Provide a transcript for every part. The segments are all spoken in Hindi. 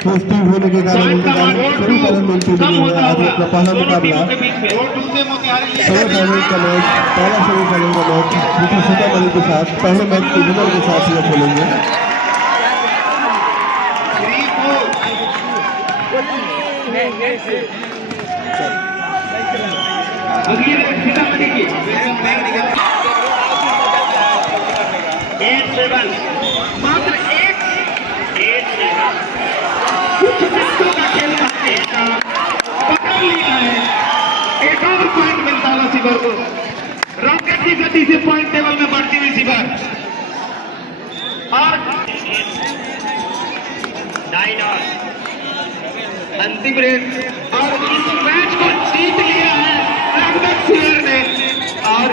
पोस्टिंग होने के कारण सेमीफाइनल में चुन गए हैं। आज अपना पहला मुकाबला सेमीफाइनल का मैच, पहला सेमीफाइनल का मैच जीटी सीतामढ़ी के साथ पहले मैच के विनर के साथ ये खेलेंगे। मात्र कुछ मिनटों का खेल पकड़ लिया है। एक और पॉइंट मिलता है सिबर को। रॉकेट की गति से पॉइंट टेबल में बढ़ती हुई सिबर और 9 और अंतिम रेस और इस मैच को जीत लिया है रामदास सियर ने और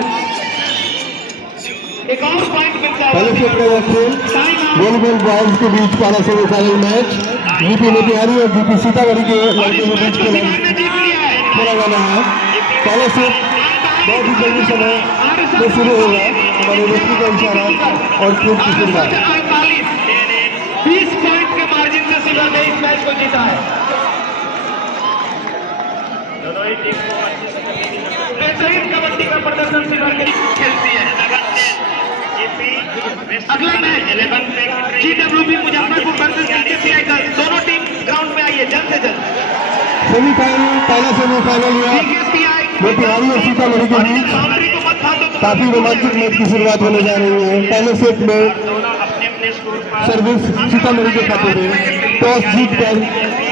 एक और पॉइंट मिलता है। पहले सेट का खेल वॉलीबॉल बॉयज के बीच पहला सेमीफाइनल मैच जीटी मोतिहारी और जीटी सीतामढ़ी के लड़के के बीच खेला जाना है। पहले सेट बहुत ही जल्दी समय में शुरू होगा। हमारे रेफरी का इशारा और खेल की शुरुआत 20 पॉइंट के मार्जिन से सिल्वर ने इस मैच को जीता है। बेहतरीन कबड्डी का प्रदर्शन सिल्वर के खेलती है। अगला match GWP Muzaffarpur versus BKCI girls. दोनों टीम ग्राउंड में आइए जल्द से जल्द। सेमीफाइनल पहला सेमीफाइनल मोतिहारी और सीतामढ़ी के बीच काफी रोमांचक मैच की शुरुआत होने जा रही है। पहले सेट में सर्विस सीतामढ़ी के खाते में टॉस जीतकर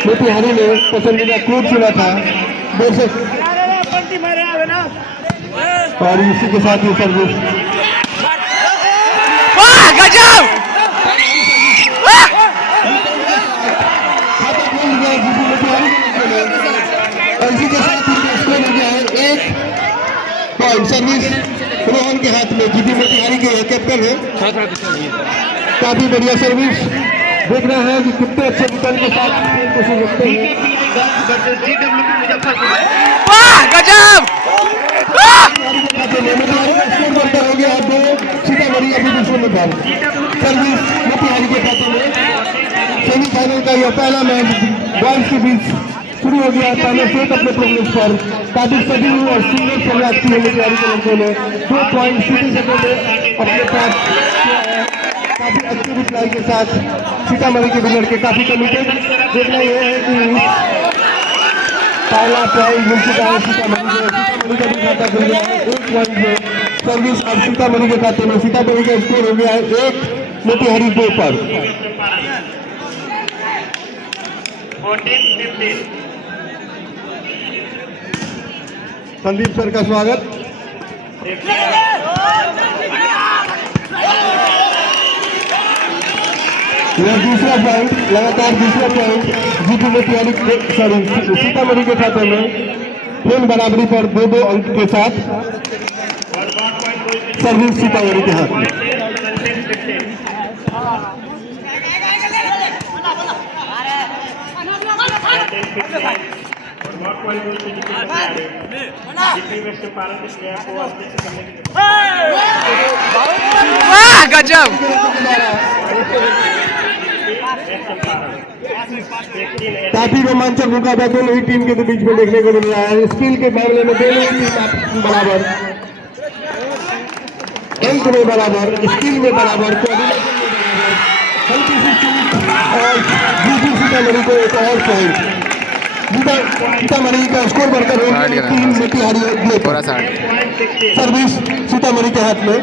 मोतिहारी ने पसंदीदा कोच चुना था दर्शक और इसी के साथ ही सर्विस इसी के साथ स्कोर हो गया है 1 पॉइंट। सर्विस रोहन के हाथ में, जीटी मोतिहारी के कैप्टन है। काफी बढ़िया सर्विस। देख रहे हैं कि कितने अच्छे रिटर्न के साथ कोशिश करते हैं। स्कोर बढ़ता हो गया 2, सीतामढ़ी अभी दूसरे में बॉल। सर्विस मोतिहारी के खाते में। सेमीफाइनल का यह पहला मैच बॉयज के बीच शुरू हो गया। पहले सेट अपने प्रोग्रेस पर काफी सभी और सिंगल शुरुआत की है मोतिहारी के लड़कों ने। 2 पॉइंट सीधे सेटों में अपने पास किया है। काफी अच्छी रिप्लाई के साथ सीतामढ़ी के भी लड़के काफी कमिटेड। देखना यह है कि पहला पॉइंट मिल चुका है सीतामढ़ी का भी खाता खुल गया है 1 पॉइंट में। सर्विस अब सीतामढ़ी के खाते में। सीतामढ़ी का स्कोर हो गया है 1, मोतिहारी 2 पर। 14-15 संदीप सर का स्वागत। यह दूसरा पॉइंट, लगातार दूसरा पॉइंट जीटी मोतिहारी सीतामढ़ी के खाते में। फिर बराबरी पर 2-2 अंक के साथ सर्विस सीतामढ़ी के हाथ में। गजब। काफी रोमांचक मुकाबला दोनों ही टीम के बीच में देखने को मिल रहा है। स्किल के मामले में दोनों ही टीम बराबर, अंक में बराबर, स्किल में बराबर, कोऑर्डिनेशन में बराबर। हल्की सी चूक और जीटी सीतामढ़ी को एक और पॉइंट। सीतामढ़ी का स्कोर बढ़कर हो गया 3, मोतिहारी सर्विस सीतामढ़ी के हाथ में।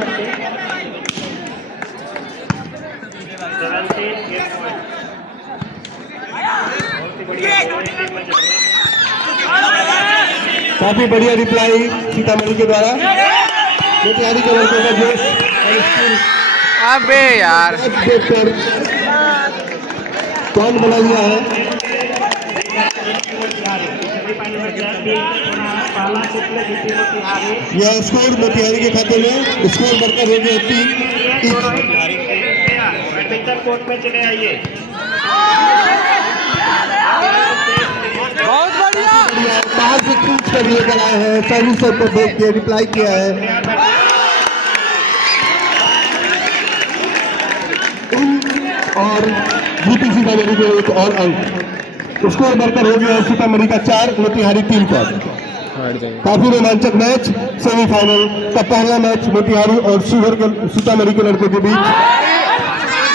काफी बढ़िया रिप्लाई सीतामढ़ी के द्वारा। मोतिहारी के लड़कों का जोश और स्किल अबे यार देखकर कौन बना लिया है। यह स्कोर मोतिहारी के खाते में। स्कोर बढ़कर हो गया 3। कोर्ट में चले आइए। बहुत बढ़िया। बाहर से खींच कर लेकर आए हैं। सर्विस पर देख के रिप्लाई किया है। और जीती सीतामढ़ी को एक और अंक। स्कोर बढ़कर हो गया है सीतामढ़ी का 4, मोतिहारी 3 पर। काफी रोमांचक मैच, सेमीफाइनल का पहला मैच मोतिहारी और सीतामढ़ी के लड़कों के बीच।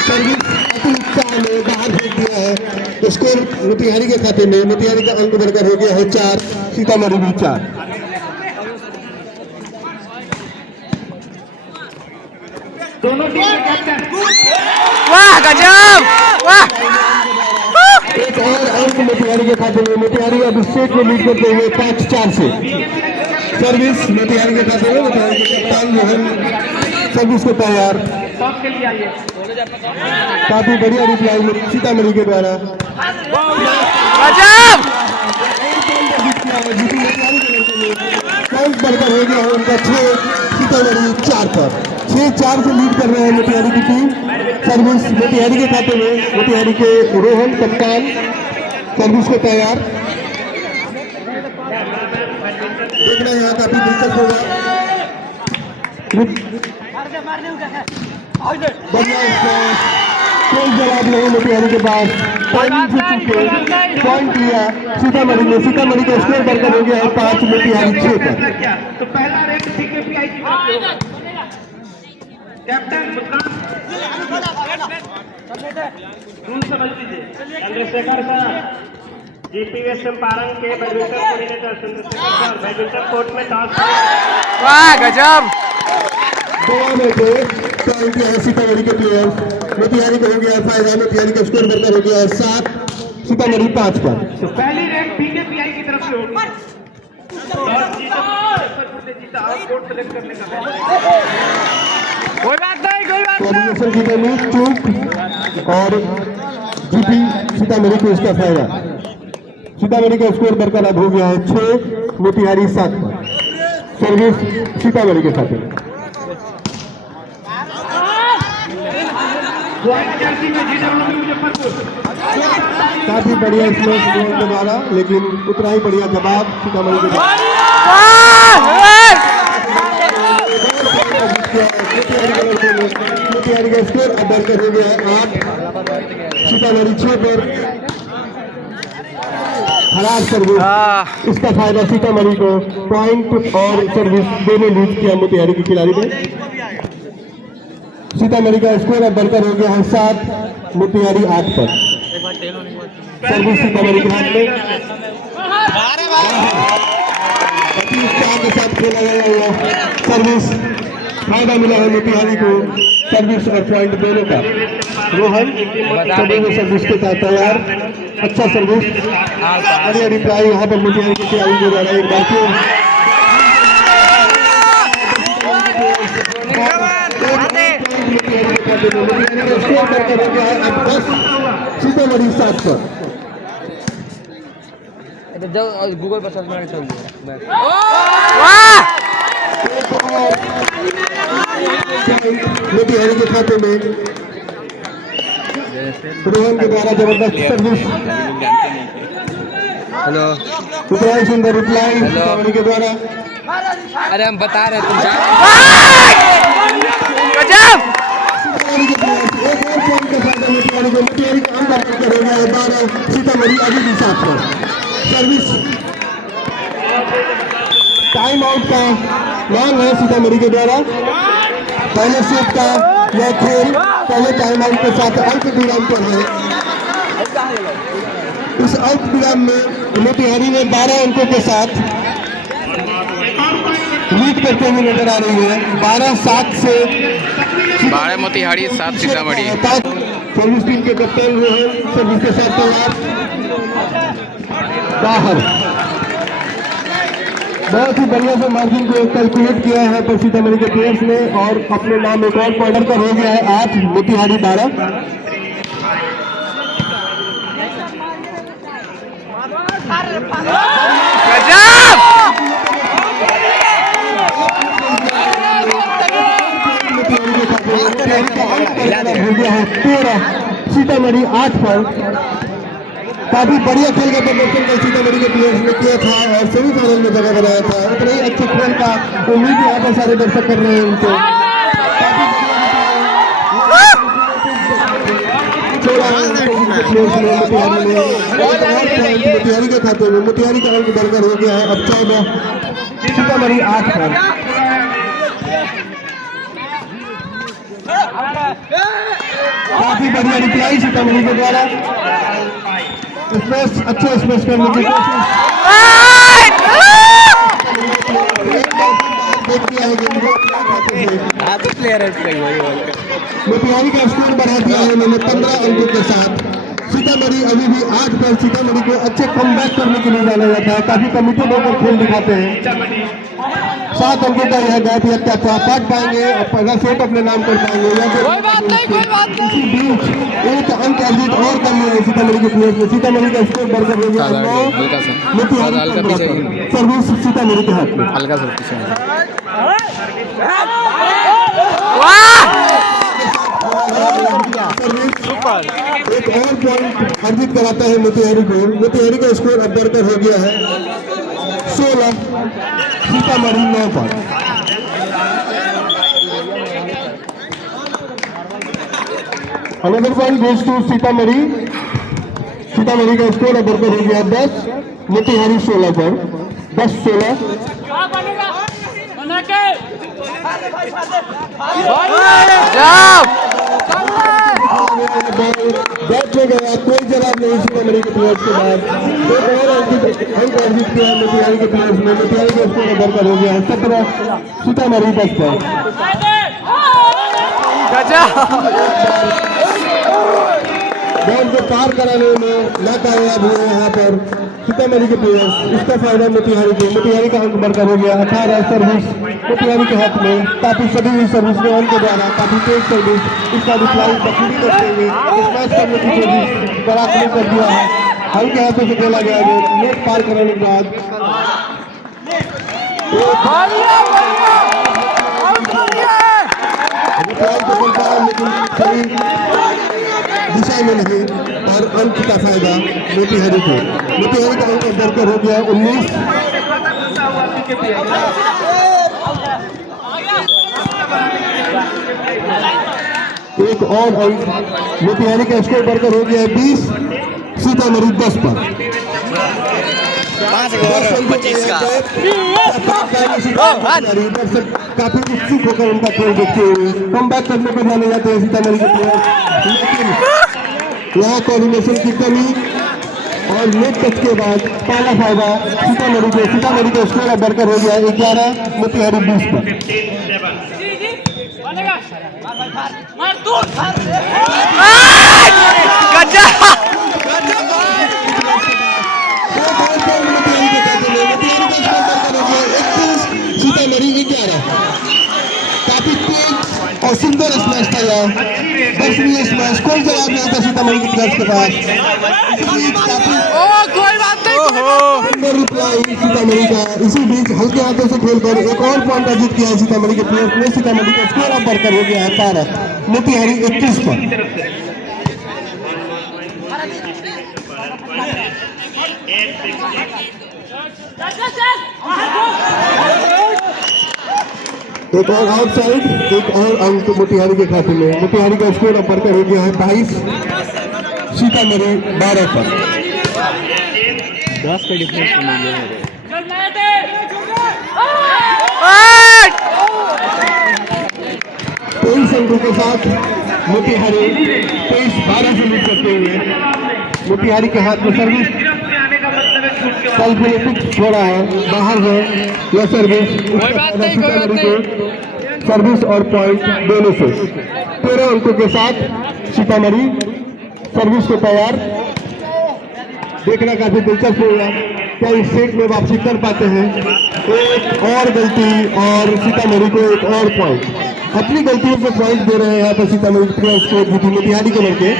सर्विस अति उत्साह में बाहर फेंक दिया है। स्कोर मोतिहारी के खाते में, मोतिहारी का अंक बढ़कर हो गया है 4, सीतामढ़ी भी 4। दोनों टीम के कैप्टन वाह गजब, वाह एक और अंक मोतिहारी के खाते में। मोतिहारी अब स्टेट में लीड करते हुए 5-4 से। सर्विस मोतिहारी के खाते में, मोतिहारी के कप्तान रोहन सर्विस को तैयार। टॉप के लिए आइए। काफी बढ़िया रिप्लाई सीतामढ़ी के द्वारा। गजब, पॉइंट बढ़कर हो गया है उनका 6, सीतामढ़ी 4 पर। 6-4 से लीड कर रहे हैं मोतिहारी की टीम। सर्विस मोतिहारी के खाते में, मोतिहारी के रोहन कप्तान सर्विस को तैयार। देखना यहाँ काफी दिलचस्प होगा। बढ़िया स्कोर, कोई जवाब नहीं मोतिहारी के पास। पॉइंट लिया सीतामढ़ी ने। सीतामढ़ी का स्कोर बढ़कर हो गया है 5, मोतिहारी 6 पर। क्या तो पहला रेड सीकेपीआई की तरफ से होगा। कैप्टन मुस्कान रूल समझ लीजिए। चंद्रशेखर सर, जीपीएस चंपारण के badminton coordinator Chandrashekhar sir, badminton court में टॉस। वाह गजब, गोवा में थे पॉइंट किया है सीतामढ़ी के प्लेयर्स। मोतिहारी को हो गया है फायदा। मोतिहारी का स्कोर बढ़कर हो गया है 7, सीतामढ़ी 5 पर। तो पहली रेड बीकेपीआई की तरफ से होगी। टॉस जीता, मुजफ्फरपुर ने जीता और कोर्ट सेलेक्ट करने का कोई बात नहीं, कोई बात नहीं। कोऑर्डिनेशन की कमी, चूक और जीपी सीतामढ़ी को इसका फायदा। सीतामढ़ी का स्कोर बढ़कर अब हो गया है 6, मोतिहारी 7 पर। सर्विस सीतामढ़ी के साथ। काफी बढ़िया स्मैश के द्वारा, लेकिन उतना ही बढ़िया जवाब सीतामढ़ी के द्वारा। मोतिहारी का स्कोर अब बढ़कर हो गया है 8, सीतामढ़ी 6 पर। खराब सर्विस, इसका फायदा सीतामढ़ी को। पॉइंट और सर्विस दोनों लूज किया मोतिहारी के खिलाड़ी ने। सीतामढ़ी का स्कोर अब बढ़कर हो गया है 7, मोतिहारी 8 पर। सर्विस सीतामढ़ी के हाथ में। अति उत्साह के साथ खेला गया हुआ सर्विस, फायदा मिला है मोतिहारी को। सर्विस और पॉइंट दोनों का। रोहन सभी सर्विस के साथ तैयार। अच्छा सर्विस, बढ़िया रिप्लाई यहाँ पर मोतिहारी के खिलाड़ी को जा रहा है। एक बार फिर सीतामढ़ी 7 पर। गूगल पर सर्च मारना चाहिए। मोतिहारी के खाते में रोहन के द्वारा जबरदस्त सर्विस। हेलो, उतराई सुंदर रिप्लाई सीतामढ़ी के द्वारा। अरे हम बता रहे तुम गजब, सीतामढ़ी के प्लेयर्स एक और पॉइंट का फायदा मोतिहारी को। मोतिहारी का अंक बढ़कर हो गया है 12, सीतामढ़ी अभी भी 7 पर। सर्विस टाइम आउट का मांग है सीतामढ़ी के द्वारा। पहले सेट का यह खेल पहले टाइम आउट के साथ अंक विराम पर है। इस अंक विराम में मोतिहारी ने 12 अंकों के साथ लीड करते हुए नजर आ रही है। 12-7 से 12 मोतिहारी, 7 सीतामढ़ी। सर्विस टीम के कप्तान रोहन सर्विस के साथ तैयार। बाहर बहुत ही बढ़िया से मार्जिन को कैलकुलेट किया है पर सीतामढ़ी के प्लेयर्स ने और अपने नाम एक और पॉइंट पर हो गया है 8, मोतिहारी 12। गजब, हो गया है 13, सीतामढ़ी 8 पर। काफी बढ़िया खेल का प्रदर्शन कल सीतामढ़ी के प्लेयर्स ने किया था और सेमीफाइनल में जगह बनाया था। उतने ही अच्छे खेल का उम्मीद यहाँ पर सारे दर्शक कर रहे हैं उनको। काफी बढ़िया मोतिहारी के खाते में मोतिहारी का अंक बढ़कर हो गया है अब 14, सीतामढ़ी 8 पर। काफी बढ़िया रिप्लाई सीतामढ़ी के द्वारा, स्पेस अच्छे स्पेस करने की कोशिश मोतिहारी का स्कोर बढ़ा दिया है उन्होंने 15 अंकों के साथ। सीतामढ़ी अभी भी 8 पर। सीतामढ़ी को अच्छे कमबैक करने के लिए जाना जाता है, काफी कमिटेड होकर खेल दिखाते हैं। 7 अंकों का यह गैप या क्या काट पाएंगे अगर सेट अपने नाम कर पाएंगे या फिर इसी बीच एक अंक अर्जित और कर लिए सीतामढ़ी के प्लेयर्स ने। सीतामढ़ी का स्कोर बढ़कर हो गया 9, मोतिहारी सर्विस सीतामढ़ी के हाथ में। हल्का सा एक और पॉइंट अर्जित कराता है मोतिहारी को। मोतिहारी का स्कोर अब बढ़कर हो गया है 16, सीतामढ़ी 9 पर। Another point goes to Sitamarhi. Sitamarhi का स्कोर अब बढ़कर हो गया 10, मोतिहारी 16 पर। 10-16। बैट में गया, कोई जवाब नहीं सीतामढ़ी के प्लेयर्स के बाद। एक और अंक अर्जित किया मोतिहारी के प्लेयर्स ने। मोतिहारी का स्कोर बढ़कर हो गया है 17, सीतामढ़ी 10 पर। बॉल को पार कराने में नाकामयाब हुए यहाँ पर सीतामढ़ी के प्लेयर्स। इसका फायदा मोतिहारी को। मोतिहारी का अंक बढ़कर हो गया 18, सर्विस मोतिहारी के हाथ में। काफी सभी हुई सर्विस में के द्वारा काफी तेज सर्विस, इसका रिप्लाई बखूबी करते हुए स्मैश करने की कोशिश कराने कर दिया है। हल्के हाथों से खेला गया जो नेट पार कराने के बाद लेकिन सही दिशा में नहीं और अंक का फायदा मोतिहारी को। मोतिहारी का अंक बढ़कर हो गया 19। एक और अंक मोतिहारी का स्कोर बढ़कर हो गया है 20, सीतामढ़ी 10 पर। 25 का काफी उत्सुक होकर उनका खेल देखते हुए कमबैक करने पर जाने जाते हैं सीतामढ़ी के प्लेयर, लेकिन यहाँ कोऑर्डिनेशन की कमी और नेट टच के बाद पहला फायदा सीतामढ़ी को। सीतामढ़ी का स्कोर अब बढ़कर हो गया 11, मोतिहारी 20 पर। सीतामढ़ी 11। काफी तेज और सुंदर स्मैश था यह। 10वीं स्मैश, कोई जवाब नहीं था सीतामढ़ी के प्लेयर्स के पास। सुंदर रिप्लाई सीतामढ़ी का। इसी बीच हल्के हाथों से खेलकर एक और पॉइंट अर्जित किया है सीतामढ़ी के प्लेयर्स ने। सीतामढ़ी का स्कोर अब बढ़कर हो गया है 18, मोतिहारी 21 पर। एक और आउटसाइड, एक और अंक मोतिहारी के खाते में। मोतिहारी का स्कोर अब बढ़कर हो गया है 22, सीतामढ़ी 12 पर। 10 का डिफरेंस 23 अंकों के साथ मोतिहारी 23-12 से लीड करते हुए। मोतिहारी के हाथ में सर्विस छोड़ा है, बाहर है यह सर्विस। सीतामढ़ी को सर्विस और पॉइंट दोनों से 13 अंकों के साथ सीतामढ़ी सर्विस को तैयार। देखना काफी दिलचस्प होगा क्या इस सेट में वापसी कर पाते हैं। एक और गलती और सीतामढ़ी को एक और पॉइंट। अपनी गलतियों से पॉइंट दे रहे हैं यहाँ पर सीतामढ़ी प्लेयर्स को मोतिहारी के लड़के,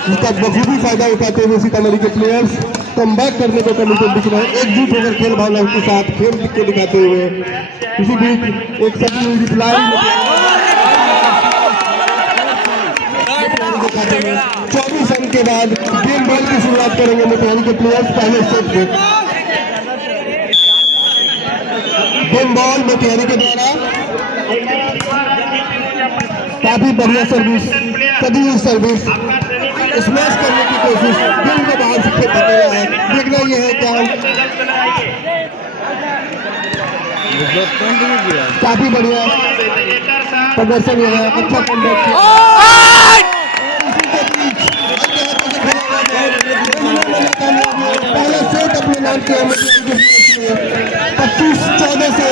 जिसका बखूबी फायदा उठाते हुए सीतामढ़ी के प्लेयर्स कमबैक करने को कमिटेड दिख रहे हैं, एकजुट होकर खेल भावना के साथ खेल को दिखाते हुए। इसी बीच एक सभी रिप्लाई 24 अंक के बाद गेम बॉल की शुरुआत करेंगे मोतिहारी के प्लेयर्स। पहले सेट में गेम बॉल मोतिहारी के द्वारा काफी बढ़िया सर्विस, सभी सर्विस स्मैश करने की कोशिश, दिल को बाहर से फेंक रहा है। देखना ये है क्या काफी बढ़िया प्रदर्शन है, अच्छा कॉम्बैक पहला सेट अपने नाम किया 25-14 से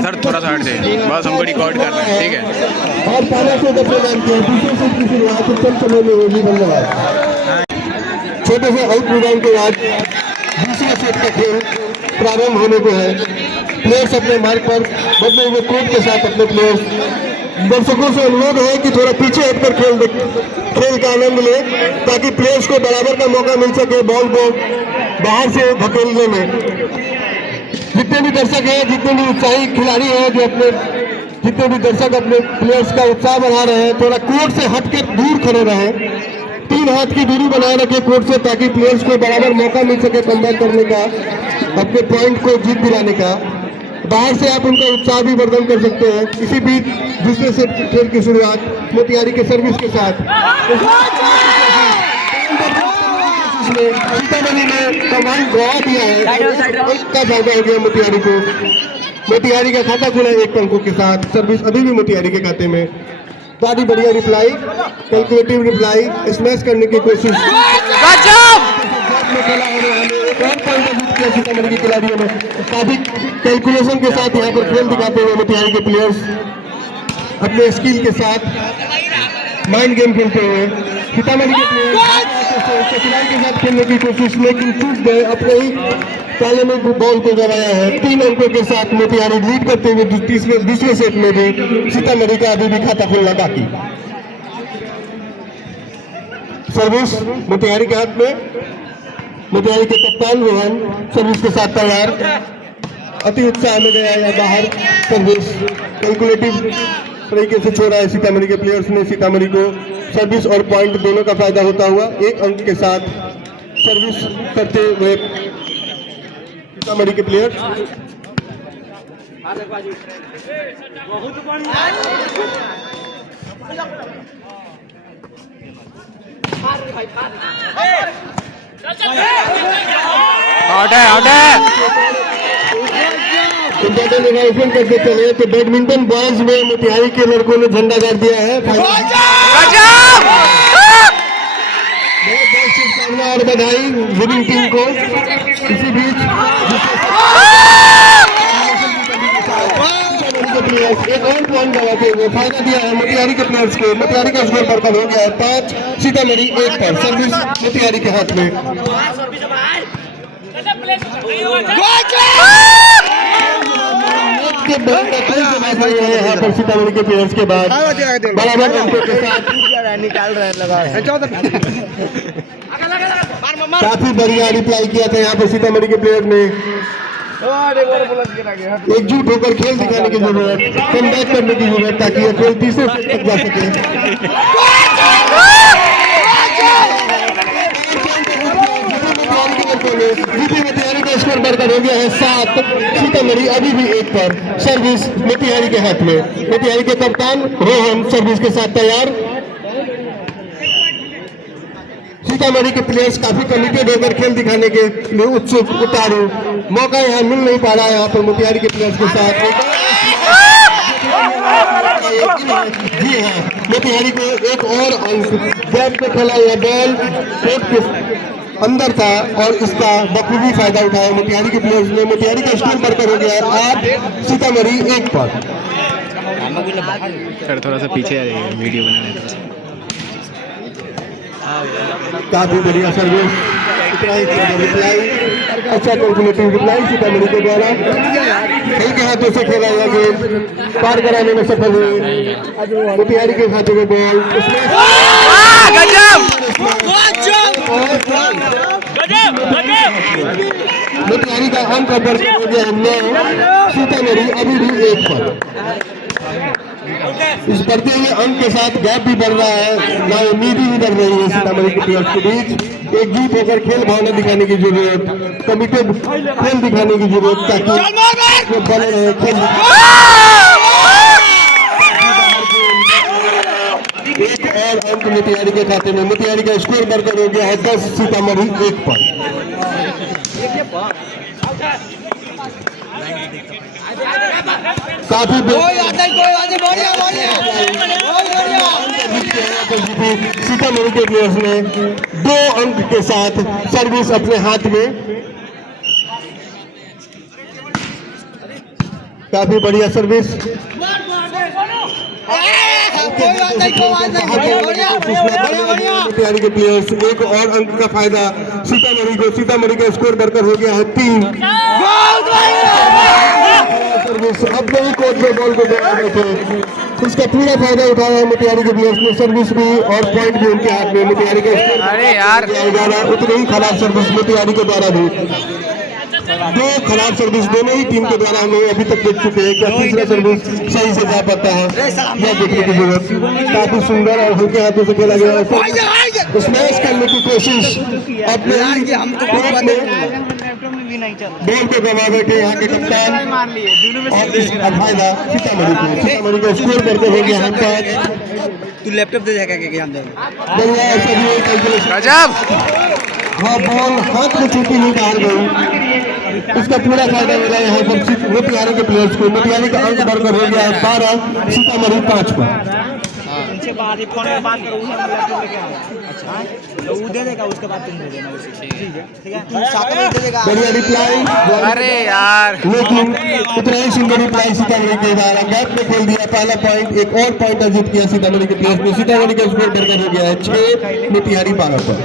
सर थोड़ा सा हट जाइए, बस हमको रिकॉर्ड करना है, ठीक है। और पहला सेट अपने नाम किया, दूसरे सेट की शुरुआत कम समय में होगी। धन्यवाद। छोटे से आउट रिबाउंड के बाद दूसरे सेट का खेल प्रारंभ होने को है। प्लेयर्स अपने मार्ग पर बदले हुए कोर्ट के साथ अपने प्लेयर्स, दर्शकों से अनुरोध है कि थोड़ा पीछे हटकर खेल का आनंद ले, ताकि प्लेयर्स को बराबर का मौका मिल सके बॉल को बाहर से धकेलने में। जितने भी दर्शक हैं, जितने भी उत्साही खिलाड़ी हैं, जितने भी दर्शक अपने प्लेयर्स का उत्साह बढ़ा रहे हैं, थोड़ा कोर्ट से हटकर दूर खड़े रहें। 3 हाथ की दूरी बनाए रखें कोर्ट से, ताकि प्लेयर्स को बराबर मौका मिल सके कमबैक करने का, अपने पॉइंट को जीत दिलाने का। बाहर से आप उनका उत्साह भी वर्धन कर सकते हैं। इसी बीच दूसरे सेट खेल की शुरुआत मोतिहारी के सर्विस के साथ सीतामढ़ी ने कमांड गवा दिया है। का फायदा हो गया मोतिहारी को। मोतिहारी का खाता खुला 1 अंकों के साथ। सर्विस अभी भी मोतिहारी के खाते में। काफी बढ़िया रिप्लाई, कैलकुलेटिव रिप्लाई, स्मैश करने की कोशिश सीतामढ़ी के खिलाड़ियों ने काफी कैलकुलेशन के साथ यहाँ पर खेल दिखाते हुए मोतिहारी के प्लेयर्स अपने स्किल के साथ माइंड गेम खेलते हुए सीतामढ़ी के प्लेयर्स खिलाड़ी के साथ खेलने की कोशिश, लेकिन चूक गए। अपने ही ताले में बॉल को गवाया है। 3 अंकों के साथ मोतिहारी लीड करते हुए दूसरे सेट में भी सीतामढ़ी का अभी भी खाता खुलना बाकी। सर्विस मोतिहारी के हाथ में। मोतिहारी के कप्तान रोहन सर्विस के साथ तैयार। अति उत्साह में गया या बाहर सर्विस कैलकुलेटिव तरीके से छोड़ा है सीतामढ़ी के प्लेयर्स ने। सीतामढ़ी को सर्विस और पॉइंट दोनों का फायदा होता हुआ 1 अंक के साथ सर्विस करते हुए सीतामढ़ी के प्लेयर्स। आउट है। इंपॉर्टेंट अनाउंसमेंट करते चले तो बैडमिंटन बॉयज में मोतिहारी के लड़कों ने झंडा गाड़ दिया है। बहुत शुभकामनाएं और बधाई विनिंग टीम को। इसी बीच एक और पॉइंट लगाते हुए फायदा दिया है मोतिहारी के प्लेयर्स को। मोतिहारी का स्कोर बरकरार हो गया है 5, सीतामढ़ी 1 पर। सर्विस मोतिहारी के हाथ में। यहाँ पर सीतामढ़ी के प्लेयर्स के बाद बराबर अंकों के साथ निकाल रहे लगा काफी बढ़िया रिप्लाई किया था यहाँ पर सीतामढ़ी के प्लेयर ने। एकजुट होकर खेल दिखाने की जरूरत, कमबैक करने की जरूरत, ताकि यह खेल तीसरे सेट तक जा सके। मोतिहारी का स्कोर बढ़कर हो गया है 7, सीतामढ़ी अभी भी 1 पर। सर्विस मोतिहारी के हाथ में। मोतिहारी के कप्तान रोहन सर्विस के साथ तैयार। सीतामढ़ी के प्लेयर्स काफी कमिटेड होकर खेल दिखाने के लिए उत्सुक, उतारू। मौका यहाँ मिल नहीं पा रहा है यहाँ पर मोतिहारी के प्लेयर्स के साथ। जी हाँ, मोतिहारी को 1 और अंक। गैप में खेला यह बॉल कोर्ट के अंदर था और इसका बखूबी फायदा उठाया मोतिहारी के प्लेयर्स ने। मोतिहारी का स्कोर बढ़कर हो गया है 8, सीतामढ़ी 1 पर। सर थोड़ा सा पीछे आ जाइए, वीडियो बनाने। काफी बढ़िया सर्विस, रिप्लाई, अच्छा कैलकुलेटिव रिप्लाई सीतामढ़ी के द्वारा। खेल के हाथों से खेला यह गेम पार कराने में सफल हुए मोतिहारी के खाते में बॉल। मोतिहारी का अंक बढ़कर हो गया 9, सीतामढ़ी अभी भी 1 पर। इस बढ़ते हुए अंक के साथ गैप भी बढ़ रहा है, ना उम्मीद भी बढ़ रही है सीतामढ़ी के प्लेयर्स के बीच। एकजुट होकर खेल भावना दिखाने की जरूरत, कमिटेड खेल दिखाने की जरूरत, ताकि वो बने रहे खेल। एक और अंक मोतिहारी के खाते में, मोतिहारी का स्कोर बढ़कर हो गया है 10, सीतामढ़ी 1 पर। काफी सीतामढ़ी के प्लेयर्स ने 2 अंक के साथ सर्विस अपने हाथ में, काफी बढ़िया सर्विस। मोतिहारी के प्लेयर्स, एक और अंक का फायदा सीतामढ़ी को, सीतामढ़ी का स्कोर बढ़कर हो गया है 3। सर्विस अब नहीं कोच में बॉल को दे रहे थे, उसका पूरा फायदा उठाया है मोतिहारी के प्लेयर्स ने, सर्विस भी और पॉइंट भी उनके हाथ में। मोतिहारी का स्कोर अरे यार उतनी ही खराब सर्विस मोतिहारी के द्वारा भी, 2 खराब सर्विस दोनों ही टीम के द्वारा हमें अभी तक देख चुके हैं। क्या तीसरा सर्विस सही से जा पाता है, यह देखने की जरूरत। काफी सुंदर और हल्के हाथों से खेला गया है, स्मैश करने की कोशिश अपने बॉल को गवा बैठे यहाँ के कप्तान, और इस फायदा सीतामढ़ी को, सीतामढ़ी का स्कोर करके हो गया है 5। तू लैपटॉप दे जाएगा क्या ध्यान हाँ, बॉल हाथ में छूटी नहीं बाहर गई, इसका पूरा फायदा मिला है मोतिहारी के प्लेयर्स को। मोतिहारी का अंक बढ़कर हो गया है 12, सीतामढ़ी 5 पर। उनसे बात फोन में बात करो, उसे लैपटॉप लेके आओ। अच्छा तो वो दे देगा, उसके बाद तुम दे देना उसे। ठीक है तू 7 बजे दे देगा। बढ़िया रिप्लाई, अरे यार लेकिन उतना ही सुंदर रिप्लाई सीतामढ़ी के द्वारा गैप में खेल दिया। पहला पॉइंट, एक और पॉइंट अर्जित किया सीतामढ़ी के प्लेयर्स ने। सीतामढ़ी का स्कोर बढ़कर हो गया है 6, मोतिहारी 12 पर।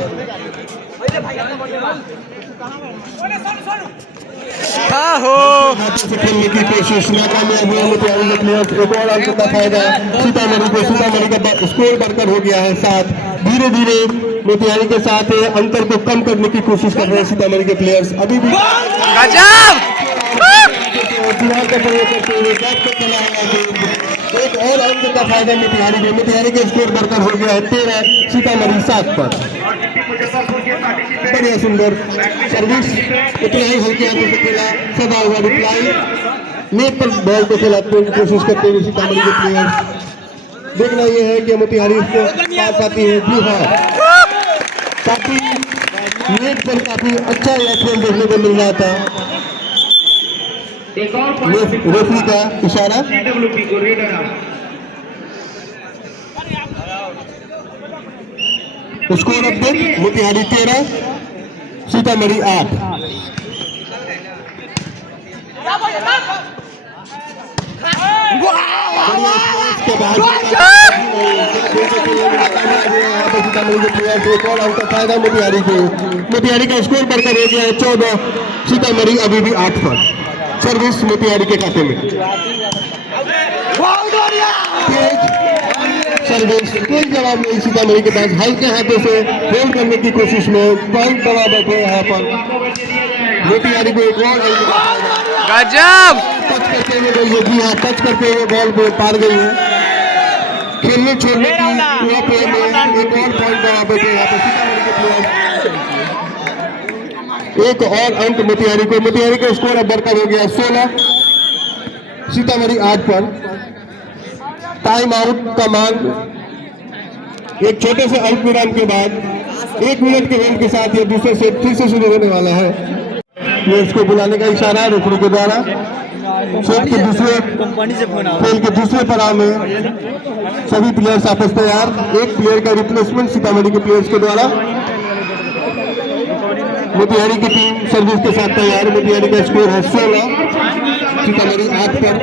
खेलने की कोशिश नाकामयाब हुई मोतिहारी के प्लेयर्स, एक और अंक का फायदा सीतामढ़ी को, सीतामढ़ी का स्कोर बढ़कर हो गया है 7। धीरे धीरे मोतिहारी के साथ अंतर को कम करने की कोशिश कर रहे हैं सीतामढ़ी के प्लेयर्स। अभी भी एक और अंक का फायदा मोतिहारी में, मोतिहारी का स्कोर बढ़कर हो गया है 13, सीतामढ़ी 7 पर। बढ़िया सुंदर सर्विस, उतना ही हल्के हाथों से खेला, सदा हुआ रिप्लाई, नेट पर बॉल को खिलाने की कोशिश करते हुए सीतामढ़ी के प्लेयर्स। देखना यह है कि मोतिहारी इसको पार पाती है। जी हाँ, काफी नेट पर काफी अच्छा यह खेल देखने को मिल रहा था। रेफरी का इशारा, स्कोर अपडेट, मोतिहारी 13, सीतामढ़ी 8। सीतामढ़ी के प्लेयर्स, एक और अंक का फायदा मोतिहारी को, मोतिहारी का स्कोर बढ़कर हो गया है 14, सीतामढ़ी अभी भी 8 पर। सर्विस मोतिहारी के खाते में, सर्विस कोई जवाब नहीं सीतामढ़ी के पास। हल्के हाथों से होल्ड करने की कोशिश में पॉइंट दबा बैठे यहाँ पर मोतिहारी को। एक और गजब टच करते हुए गई है, जी हाँ, टच करते हुए बॉल को पार गई है। खेलने छोड़ने की प्ले में एक और पॉइंट दबा बैठे यहाँ पर सीतामढ़ी के प्लेयर। एक और अंक मोतिहारी को, मोतिहारी का स्कोर अब बढ़कर हो गया 16, सीतामढ़ी 8 पर। टाइम आउट का मांग एक छोटे से अल्प विराम के बाद 1 मिनट के होल्ड के साथ ये दूसरे सेट फिर से शुरू होने वाला है। ये इसको बुलाने का इशारा रेफरी के द्वारा। सेट के दूसरे खेल के दूसरे पड़ाव में सभी प्लेयर्स आपस तैयार। एक प्लेयर का रिप्लेसमेंट सीतामढ़ी के प्लेयर्स के द्वारा। मोतिहारी की टीम सर्विस के साथ तैयार। मोतिहारी का स्कोर है 16, सीतामढ़ी 8 पर।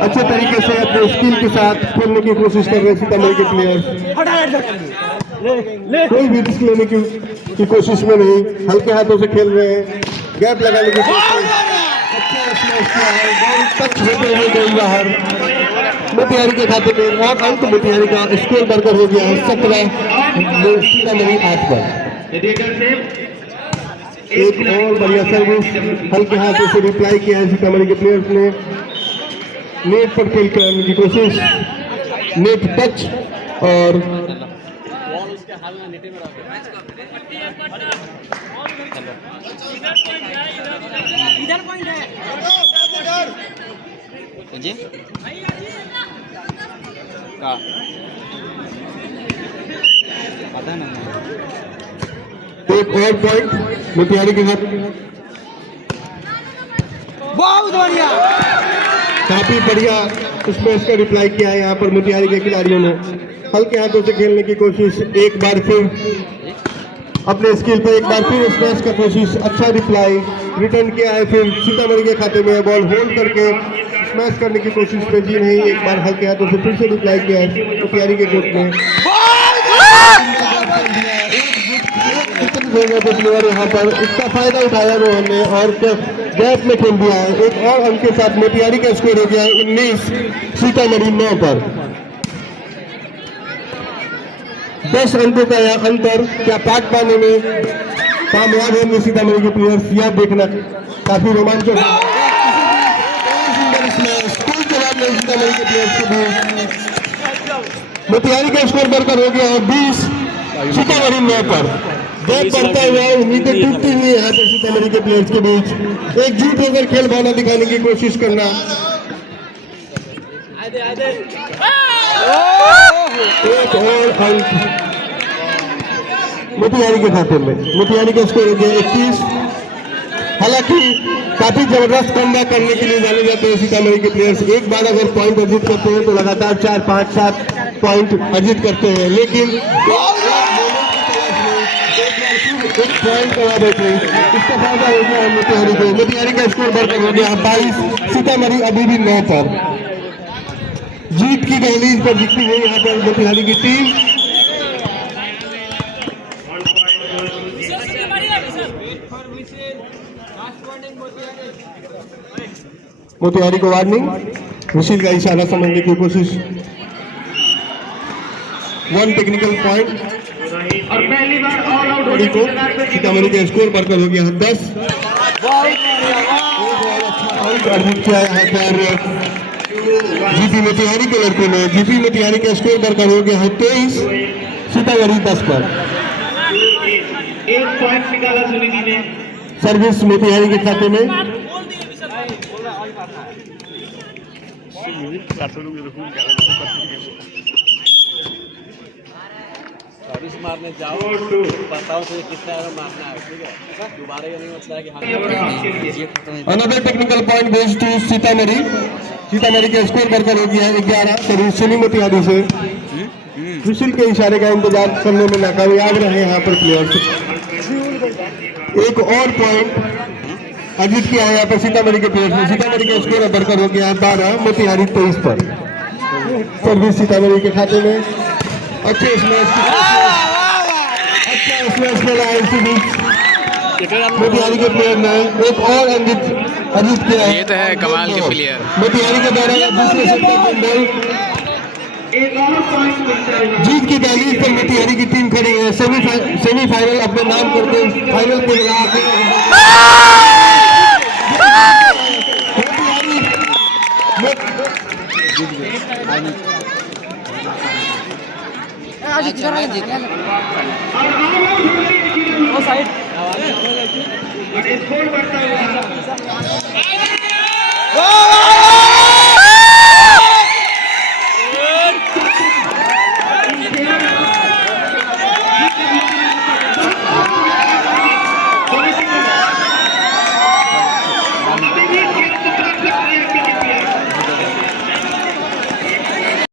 अच्छे तरीके से अपने स्किल के साथ खेलने की कोशिश कर रहे हैं सीतामढ़ी के प्लेयर्स। कोई भी रिस्क लेने की कोशिश में नहीं, हल्के हाथों से खेल रहे हैं। गैप लगाने की कोशिश, अच्छा स्मैश किया है, बॉल टच होते हुए गई बाहर। मोतिहारी के खाते में और अंक मोतिहारी का स्कोर बढ़कर हो गया है 17, सीतामढ़ी 8 पर। एक और बढ़िया सर्विस हल्के हाथों से रिप्लाई किया है सीतामढ़ी के प्लेयर्स ने। नेट पर खेल करने की कोशिश, नेट टच और इधर पॉइंट है जी का पता नहीं एक और पॉइंट मोतिहारी के साथ। बहुत बढ़िया काफी बढ़िया उसमें इसका रिप्लाई किया है यहाँ पर मोतिहारी के खिलाड़ियों ने। हल्के हाथों से खेलने की कोशिश, एक बार फिर अपने स्किल पे एक बार फिर स्मैश का कोशिश, अच्छा रिप्लाई रिटर्न किया है। फिर सीतामढ़ी के खाते में बॉल होल्ड करके स्मैश करने की कोशिश पे जी नहीं, एक बार हल्के हाथों से फिर से रिप्लाई किया है मोतिहारी के कोर्ट में। प्लेयर यहाँ पर इसका फायदा उठाया रोहन ने और गैप में खेल दिया है। एक और अंक के साथ मोतिहारी का स्कोर हो गया है 19, सीतामढ़ी 9 पर। 10 अंकों का यह अंतर क्या पाट पाने में कामयाब होंगे सीतामढ़ी के प्लेयर्स, यह देखना काफी रोमांचक है। कोई जवाब नहीं सीतामढ़ी के प्लेयर्स के बीच। मोतिहारी का स्कोर बढ़कर हो गया है 20, सीतामढ़ी 9 पर। गैप बढ़ता हुआ, उम्मीदें टूटती हुई यहाँ पर सीतामढ़ी के प्लेयर्स के बीच। एकजुट होकर खेल भावना दिखाने की कोशिश करना। एक और अंक मोतिहारी के खाते में। मोतिहारी का स्कोर हो गया 21। हालांकि काफी जबरदस्त कमबैक करने के लिए जाने जाते हैं सीतामढ़ी के प्लेयर्स। एक बार अगर पॉइंट अर्जित करते हैं तो लगातार 4, 5, 7 पॉइंट अर्जित करते हैं, लेकिन एक पॉइंट कमा बैठे, इसका फायदा हो गया मोतिहारी को। मोतिहारी का स्कोर बढ़कर हो गया 22, सीतामढ़ी अभी भी 9 पर। जीत की दहलीज पर दिखती हुई यहाँ पर मोतिहारी की टीम। मोतिहारी को वार्निंग, विशिल का इशारा समझने की कोशिश। 1 टेक्निकल पॉइंट और पहली बार ऑल आउट होने को। सीतामढ़ी का स्कोर बढ़कर हो गया 10। अर्जित किया यहाँ पर जीपी मोतिहारी के लड़कों ने। जीपी मोतिहारी का स्कोर बढ़कर हो गया है 23, सीतामढ़ी 10 पर। एक पॉइंट निकाला सुनीति ने। सर्विस मोतिहारी के खाते में। सर्विस मारने जाओ, बताओ तुझे कितना मारना है, ठीक है? दोबारा ये नहीं होता है कि another technical point goes to Sitamarhi. Sitamarhi का स्कोर बढ़कर हो गया है 11, सर्विस सुनी मोतिहारी से। विशिल के इशारे का इंतजार करने में नाकामयाब रहे यहाँ पर प्लेयर्स। एक और पॉइंट अर्जित किया है यहाँ पर सीतामढ़ी के प्लेयर्स ने। सीतामढ़ी का स्कोर बढ़कर हो गया है 12, मोतिहारी 23 पर। सर्विस सीतामढ़ी के खाते में। अच्छे स्मैश खेला है इसी बीच मोतिहारी के प्लेयर ने। एक और अर्जित किया है। ये तो है कमाल के प्लेयर। मोतिहारी के द्वारा दूसरे सेट का बॉल। एक और पॉइंट मिलता है। जीत की दहलीज पर मोतिहारी की टीम खड़ी है। सेमीफाइनल अपने नाम करके फाइनल के और स्कोर बढ़ता हुआ